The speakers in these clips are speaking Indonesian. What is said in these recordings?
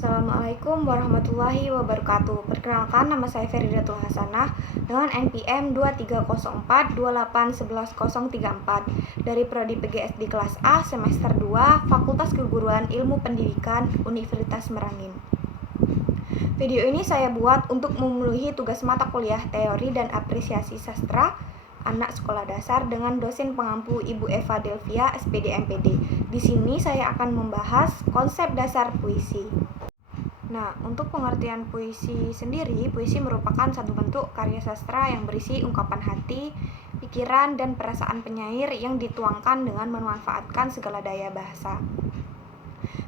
Assalamualaikum warahmatullahi wabarakatuh. Perkenalkan, nama saya Feridatul Hasanah dengan NPM 230428111034 dari Prodi PGSD kelas A semester 2 Fakultas Keguruan Ilmu Pendidikan Universitas Merangin. Video ini saya buat untuk memenuhi tugas mata kuliah teori dan apresiasi sastra anak sekolah dasar dengan dosen pengampu Ibu Eva Delvia, SPD MPD. Di sini saya akan membahas konsep dasar puisi. Nah, untuk pengertian puisi sendiri, puisi merupakan satu bentuk karya sastra yang berisi ungkapan hati, pikiran, dan perasaan penyair yang dituangkan dengan memanfaatkan segala daya bahasa,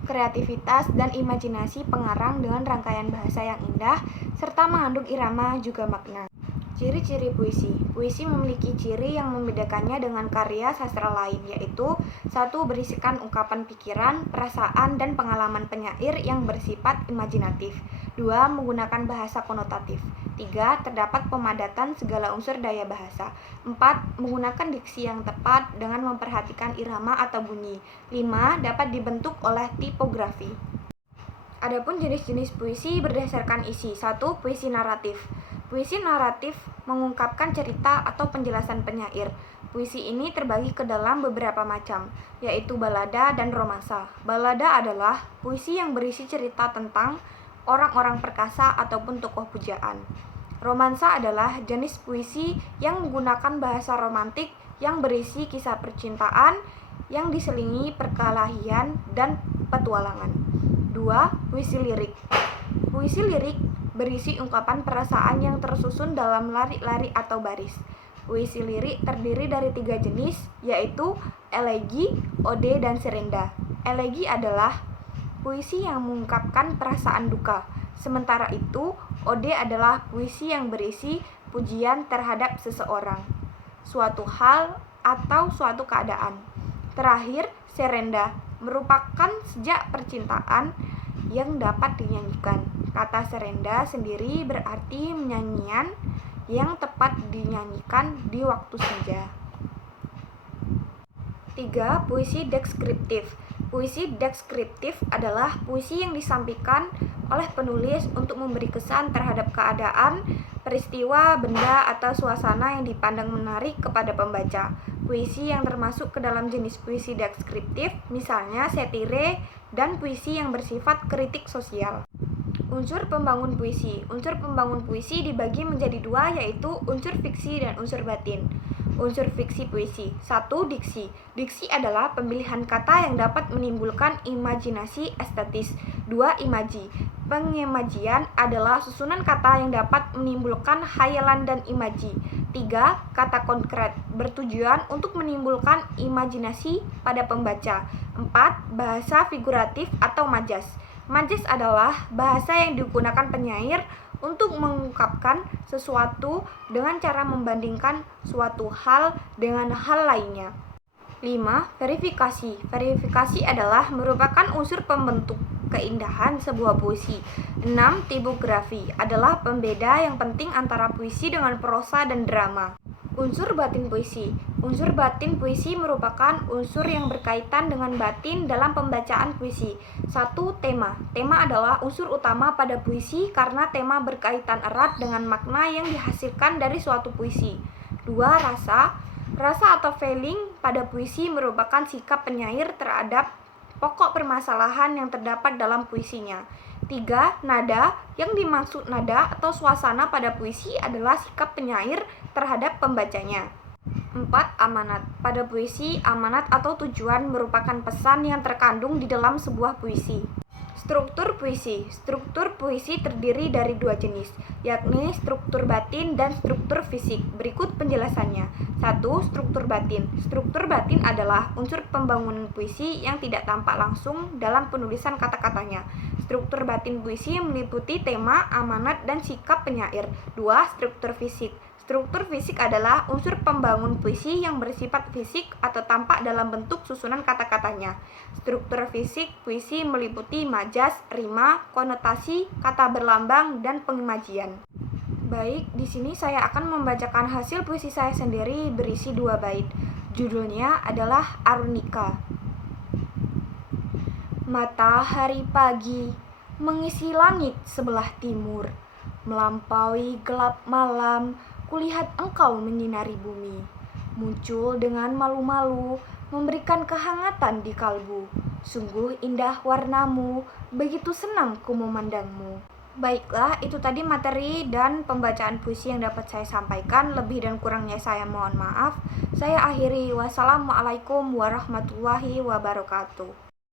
kreativitas, dan imajinasi pengarang dengan rangkaian bahasa yang indah, serta mengandung irama juga makna. Ciri-ciri puisi. Puisi memiliki ciri yang membedakannya dengan karya sastra lain, yaitu 1. Berisikan ungkapan pikiran, perasaan, dan pengalaman penyair yang bersifat imajinatif. 2. Menggunakan bahasa konotatif. 3. Terdapat pemadatan segala unsur daya bahasa. 4. Menggunakan diksi yang tepat dengan memperhatikan irama atau bunyi. 5. Dapat dibentuk oleh tipografi. Adapun jenis-jenis puisi berdasarkan isi. 1. Puisi naratif. Puisi naratif mengungkapkan cerita atau penjelasan penyair. Puisi ini terbagi ke dalam beberapa macam, yaitu balada dan romansa. Balada adalah puisi yang berisi cerita tentang orang-orang perkasa ataupun tokoh pujaan. Romansa adalah jenis puisi yang menggunakan bahasa romantik yang berisi kisah percintaan yang diselingi perkelahian dan petualangan. 2. Puisi lirik. Puisi lirik berisi ungkapan perasaan yang tersusun dalam lari-lari atau baris. Puisi lirik terdiri dari 3 jenis, yaitu elegi, ode, dan serenda. Elegi adalah puisi yang mengungkapkan perasaan duka, sementara itu ode adalah puisi yang berisi pujian terhadap seseorang, suatu hal, atau suatu keadaan. Terakhir, serenda merupakan sejak percintaan yang dapat dinyanyikan. Kata serenda sendiri berarti nyanyian yang tepat dinyanyikan di waktu senja. 3. Puisi deskriptif. Puisi deskriptif adalah puisi yang disampaikan oleh penulis untuk memberi kesan terhadap keadaan, peristiwa, benda, atau suasana yang dipandang menarik kepada pembaca. Puisi yang termasuk ke dalam jenis puisi deskriptif, misalnya satire dan puisi yang bersifat kritik sosial. Unsur pembangun puisi. Unsur pembangun puisi dibagi menjadi 2, yaitu unsur fiksi dan unsur batin. Unsur fiksi puisi. 1. Diksi. Diksi adalah pemilihan kata yang dapat menimbulkan imajinasi estetis. 2. Imaji. Pengimajian adalah susunan kata yang dapat menimbulkan hayalan dan imaji. 3. Kata konkret, bertujuan untuk menimbulkan imajinasi pada pembaca. 4. Bahasa figuratif atau majas. Majas adalah bahasa yang digunakan penyair untuk mengungkapkan sesuatu dengan cara membandingkan suatu hal dengan hal lainnya. 5. Verifikasi. Verifikasi adalah merupakan unsur pembentuk keindahan sebuah puisi. 6. Tipografi adalah pembeda yang penting antara puisi dengan prosa dan drama. Unsur batin puisi. Unsur batin puisi merupakan unsur yang berkaitan dengan batin dalam pembacaan puisi. 1. Tema. Tema adalah unsur utama pada puisi karena tema berkaitan erat dengan makna yang dihasilkan dari suatu puisi. 2. Rasa. Rasa atau feeling pada puisi merupakan sikap penyair terhadap pokok permasalahan yang terdapat dalam puisinya. 3. Nada. Yang dimaksud nada atau suasana pada puisi adalah sikap penyair terhadap pembacanya. 4. Amanat. Pada puisi, amanat atau tujuan merupakan pesan yang terkandung di dalam sebuah puisi. Struktur puisi. Struktur puisi terdiri dari 2 jenis, yakni struktur batin dan struktur fisik. Berikut penjelasannya. 1. Struktur batin. Struktur batin adalah unsur pembangunan puisi yang tidak tampak langsung dalam penulisan kata-katanya. Struktur batin puisi meliputi tema, amanat, dan sikap penyair. 2. Struktur fisik. Struktur fisik adalah unsur pembangun puisi yang bersifat fisik atau tampak dalam bentuk susunan kata-katanya. Struktur fisik puisi meliputi majas, rima, konotasi, kata berlambang, dan pengimajian. Baik, di sini saya akan membacakan hasil puisi saya sendiri berisi 2 bait. Judulnya adalah Arunika. Matahari pagi Mengisi langit sebelah timur, melampaui gelap malam, kulihat engkau menyinari bumi. Muncul dengan malu-malu, memberikan kehangatan di kalbu. Sungguh indah warnamu, begitu senang ku memandangmu. Baiklah, itu tadi materi dan pembacaan puisi yang dapat saya sampaikan. Lebih dan kurangnya saya mohon maaf. Saya akhiri. Wassalamualaikum warahmatullahi wabarakatuh.